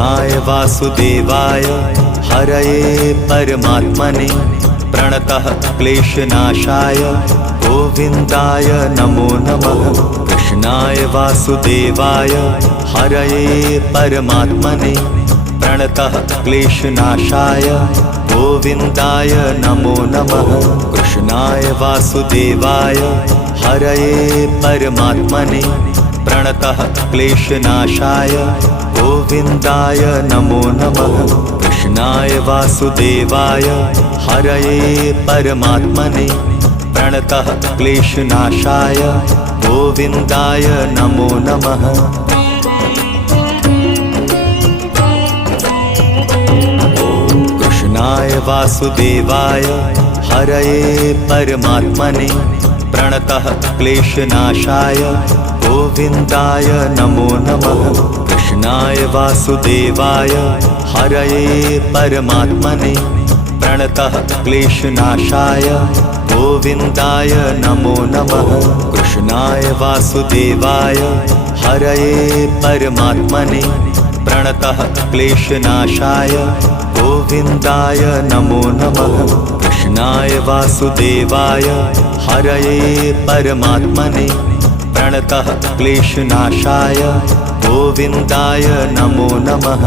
कृष्णाय वासुदेवाय हरये परमात्मने प्रणतः क्लेशनाशाय गोविन्दाय नमो नमः। कृष्णाय वासुदेवाय हरये परमात्मने प्रणतः क्लेशनाशाय गोविन्दाय नमो नमः। कृष्णाय वासुदेवाय हरये परमात्मने प्रणतः क्लेशनाशाय गोविन्दाय नमो नमः। कृष्णाय वासुदेवाय हरये परमात्मने प्रणतः क्लेशनाशाय गोविन्दाय नमो नमः। कृष्णाय वासुदेवाय हरये परमात्मने प्रणतः क्लेशनाशाय गोविन्दाय नमो नमः। कृष्णाय वासुदेवाय हरये परमात्मने प्रणतः क्लेशनाशाय गोविन्दाय नमो नमः। कृष्णाय वासुदेवाय हरये परमात्मने प्रणतः क्लेशनाशाय गोविन्दाय नमो नमः। कृष्णाय वासुदेवाय हरये परमात्मने प्रणतः क्लेशनाशाय गोविन्दाय नमो नमः।